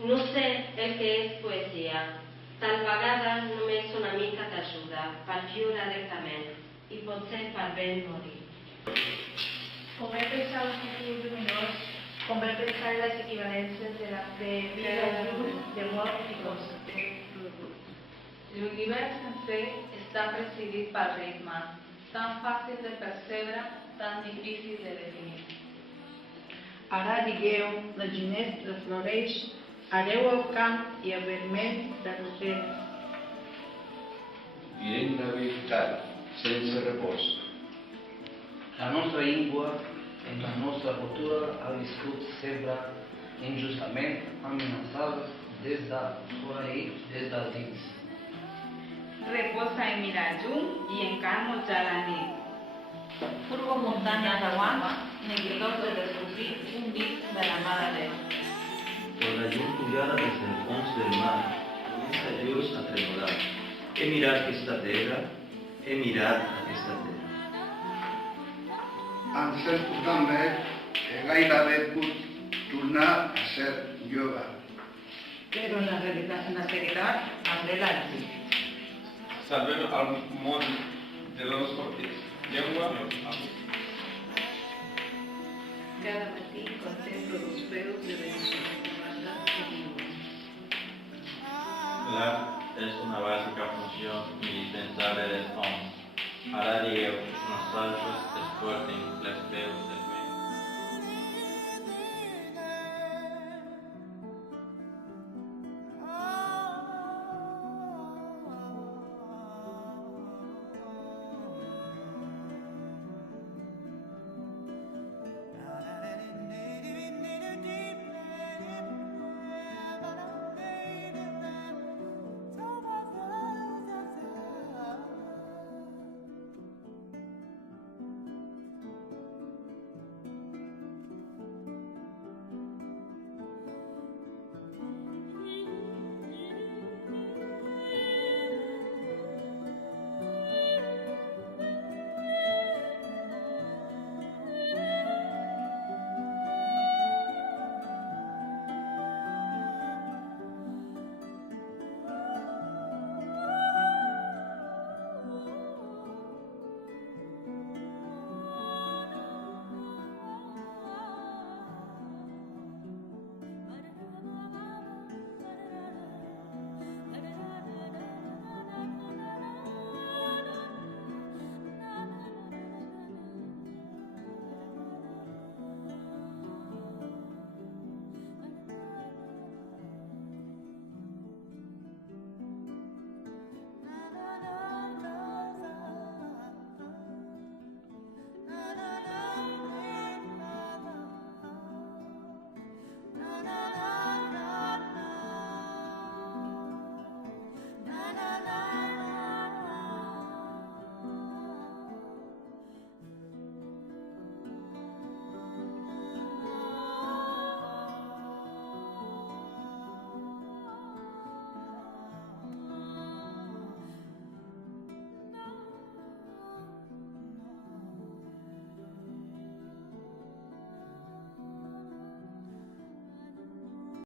No sé el que és poesia. Tal vegada només una mica d'ajuda per viure alegrement i potser per ben morir. Convé pensar un futur lluminós, convé pensar en les equivalències de vida, llum, de mort i cosa. L'univers sencer està presidit pel ritme, tan fàcil de percebre, tan difícil de definir. Ara digueu, la ginesta floreix, areu el camp i el vermell de rosera. Direm la veritat, sense repòs. La nostra llengua en la nostra cultura ha viscut sempre injustament amenaçada des de fora i des de dins. Reposa en mirar llum i encara mollar la nit. Furgo muntanya de guants, neguidors de descobrir un bit de la mà de Déu. Con la llum pujada desde el fons del mar, comença just a tremolar. He mirat aquesta terra, he mirat aquesta terra. Em sento tan vell que gairebé puc tornar a ser jove. Però en la seritat hauré l'àrtic. Salvem el món de les dos partits. Llengua, Cada matí contemplo los peus de las que viuen. L'art és una bàsica funció indispensable dels homes. Ara digueu, nosaltres escoltem les veus de